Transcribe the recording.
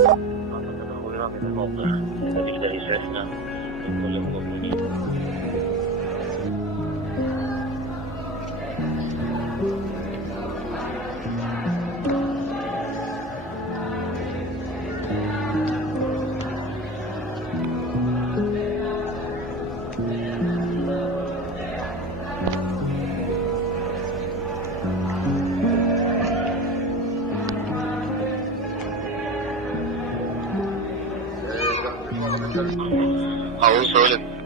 أعتقد أخوي رامي في الموقع، إذا يقدر يسعفنا نكون له ممنونين. أعوذ بالله.